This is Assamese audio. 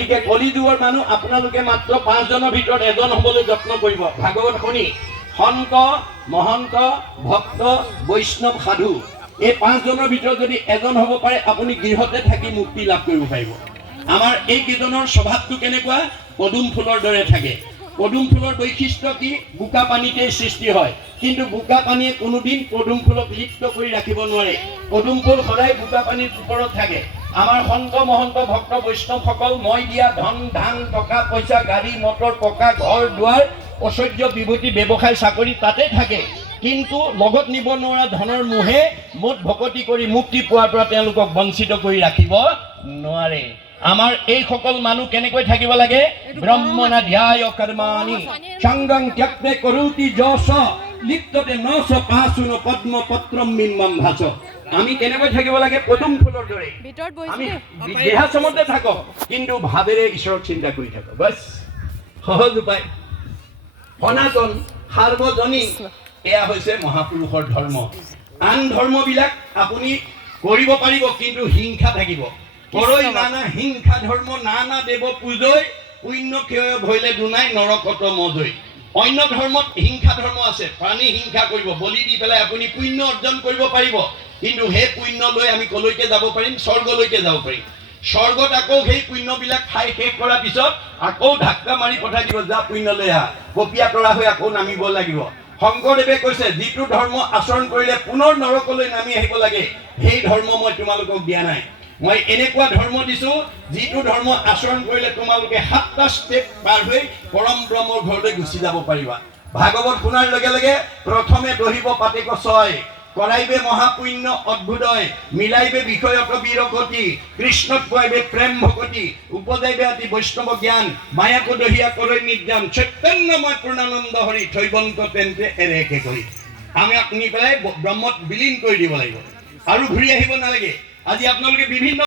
গতিকে কলিযুগৰ মানুহ আপোনালোকে মাত্ৰ 5 জনৰ ভিতৰত এজন হ'বলৈ যত্ন কৰিব। ভাগৱত শুনি সন্ত মহন্ত ভক্ত বৈষ্ণৱ সাধু এই 5 জনৰ ভিতৰত যদি এজন হ'ব পাৰে আপুনি গৃহতে থাকি মুক্তি লাভ কৰিব পাৰিব। আমাৰ এই কেইজনৰ স্বভাৱটো কেনেকুৱা? পদুম ফুলৰ দৰে থাকে। পদুম ফুলৰ বৈশিষ্ট্য কি? বোকা পানীতে সৃষ্টি হয়, কিন্তু বোকা পানীয়ে কোনোদিন পদুম ফুলক লিপ্ত কৰি ৰাখিব নোৱাৰে। পদুম ফুল সদায় বোকা পানীৰ ওপৰত থাকে। আমাৰ সন্ত মহন্ত ভক্ত বৈষ্ণৱসকল মই দিয়া ধন ধান টকা পইচা গাড়ী মটৰ পকা ঘৰ দুৱাৰ ঐশ্বৰ্য বিভূতি ব্যৱসায় চাকৰি তাতে থাকে, কিন্তু লগত নিব নোৱাৰা ধনৰ মোহে মোত ভকতি কৰি মুক্তি পোৱাৰ পৰা তেওঁলোকক বঞ্চিত কৰি ৰাখিব নোৱাৰে। আমাৰ এই সকল মানুহ কেনেকৈ থাকিব লাগে? ব্ৰহ্মণাধ্যায় কৰ্মাণি সংগং ত্যক্তে কৰোতি যশ লিপ্ততে নশ পাঁচুন পদ্ম পত্ৰম মিম্মম ভাস। আমি কেনেকৈ থাকিব লাগে? পদুম ফুলৰ দৰে। আমি দেহাচমতে থাকক, কিন্তু ভাৱেৰে ঈশ্বৰক চিন্তা কৰি থাকক। বাছ সহজ উপায়। সনাতন সাৰ্বজনীন এয়া হৈছে মহাপুৰুষৰ ধৰ্ম। আন ধৰ্মবিলাক আপুনি কৰিব পাৰিব, কিন্তু হিংসা থাকিব। কৰৈ নানা হিংসা ধৰ্ম নানা দেৱ পূজৈ পুণ্য ক্ষয় ভৈলে দুনাই নৰকত মজৈ। অন্য ধৰ্মত হিংসা ধৰ্ম আছে, প্ৰাণী হিংসা কৰিব, বলি দি পেলাই আপুনি পুণ্য অৰ্জন কৰিব পাৰিব, কিন্তু সেই পুণ্য লৈ আমি কলৈকে যাব পাৰিম? স্বৰ্গলৈকে যাব পাৰিম। স্বৰ্গত আকৌ সেই পুণ্যবিলাক খাই শেষ কৰাৰ পিছত আকৌ ধাক্কা মাৰি পঠাই দিব, যা পুণ্য লৈ আহা, কপীয়া তৰা হৈ আকৌ নামিব লাগিব। শংকৰদেৱে কৈছে যিটো ধৰ্ম আচৰণ কৰিলে পুনৰ নৰকলৈ নামি আহিব লাগে, সেই ধৰ্ম মই তোমালোকক দিয়া নাই। মই এনেকুৱা ধৰ্ম দিছো যিটো ধৰ্ম আচৰণ কৰিলে তোমালোকে 7টা ষ্টেপ পাৰ হৈ পৰম ব্ৰহ্মৰ ঘৰলৈ গুচি যাব পাৰিবা। ভাগৱত শুনাৰ লগে লগে প্ৰথমে দহিব পাতে কচয়, কৰাইবে মহাপুণ্য অদ্ভুতয়, মিলাইবে বিষয়ত বীৰগতি, কৃষ্ণত পোৱাইবে প্ৰেম ভকতি, উপজাইবে আতি বৈষ্ণৱ জ্ঞান, মায়াকো দহিয়া কৰৈ নিৰ্যান, চৈতন্যময় পূৰ্ণানন্দ হৰি থৈবন্ত তেন্তে এৰেকে কৰি। আমাক নি পেলাই ব্ৰহ্মত বিলীন কৰি দিব লাগিব আৰু ঘূৰি আহিব নালাগে। আজি আপোনালোকে বিভিন্ন